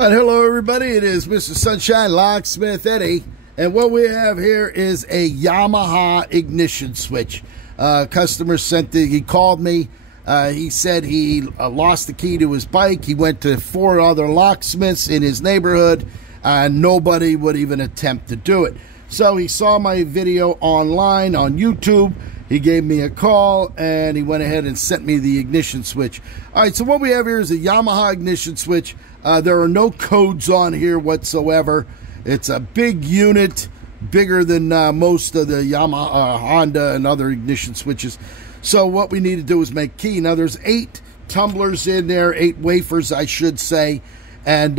And hello everybody, it is Mr. Sunshine Locksmith Eddie, and what we have here is a Yamaha ignition switch. Customer sent it, he called me, he said he lost the key to his bike. He went to 4 other locksmiths in his neighborhood, and nobody would even attempt to do it. So he saw my video online on YouTube. He gave me a call, and he went ahead and sent me the ignition switch. All right, so what we have here is a Yamaha ignition switch. There are no codes on here whatsoever. It's a big unit, bigger than most of the Yamaha, Honda, and other ignition switches. So what we need to do is make key. Now, there's 8 tumblers in there, 8 wafers, I should say. And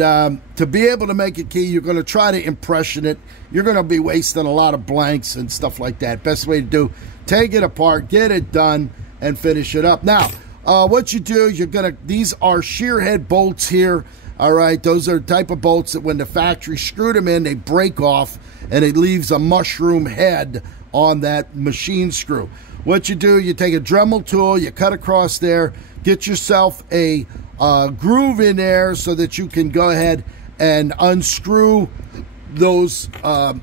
to be able to make a key, you're going to try to impression it. You're going to be wasting a lot of blanks and stuff like that. Best way to do, take it apart, get it done, and finish it up. Now, what you do, these are shear head bolts here. All right, those are the type of bolts that when the factory screwed them in, they break off, and it leaves a mushroom head on that machine screw. What you do, you take a Dremel tool, you cut across there, get yourself a groove in there so that you can go ahead and unscrew those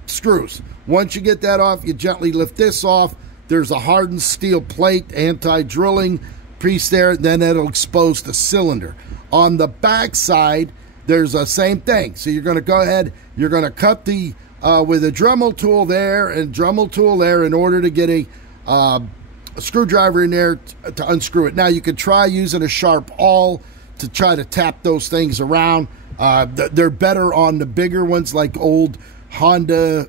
screws. Once you get that off, you gently lift this off. There's a hardened steel plate, anti-drilling piece there, then it'll expose the cylinder. On the back side, there's the same thing. So you're going to go ahead, you're going to cut the with a Dremel tool there and Dremel tool there in order to get a screwdriver in there to unscrew it. Now you can try using a sharp awl to try to tap those things around. They're better on the bigger ones like old Honda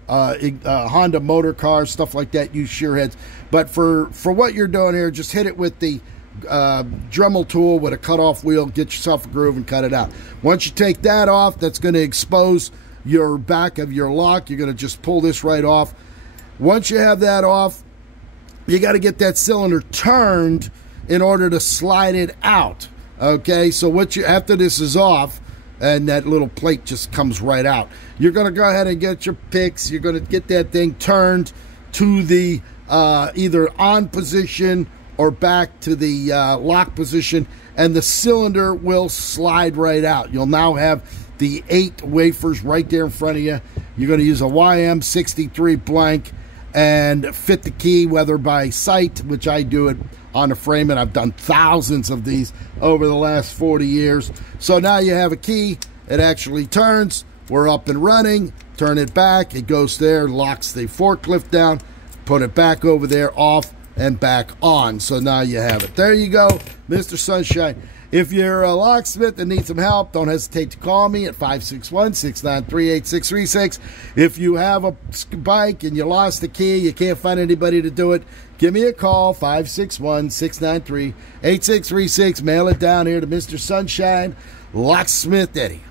motor cars, stuff like that, use shear heads. But for what you're doing here, just hit it with the Dremel tool with a cutoff wheel, get yourself a groove and cut it out. Once you take that off, that's going to expose your back of your lock. You're going to just pull this right off. Once you have that off, you got to get that cylinder turned in order to slide it out. Okay, so after this is off and that little plate just comes right out, you're going to go ahead and get your picks. You're going to get that thing turned to the either on position or back to the lock position, and the cylinder will slide right out. You'll now have the 8 wafers right there in front of you. You're going to use a YM63 blank and fit the key, whether by sight, which I do it on a frame, and I've done thousands of these over the last 40 years. So now you have a key. It actually turns. We're up and running. Turn it back. It goes there, locks the forklift down, put it back over there, off, and back on. So now you have it. There you go, Mr. Sunshine. If you're a locksmith and need some help, don't hesitate to call me at 561-693-8636. If you have a bike and you lost the key, you can't find anybody to do it, give me a call, 561-693-8636. Mail it down here to Mr. Sunshine Locksmith Eddie.